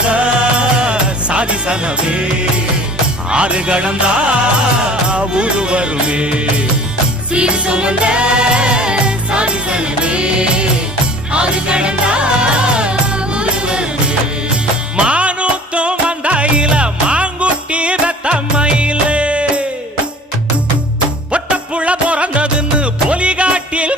சுமந்த சாதிசனமே ஆறு கடந்தா ஊரு வருமே சீர் சுமந்த சாதிசனமே ஆறு கடந்தா ஊரு வருமே மானூத்தும் வந்தாயில மாங்குட்டி ரத்தம்மையில பொட்டப்புள்ள பிறந்ததுன்னு பொலிகாட்டில்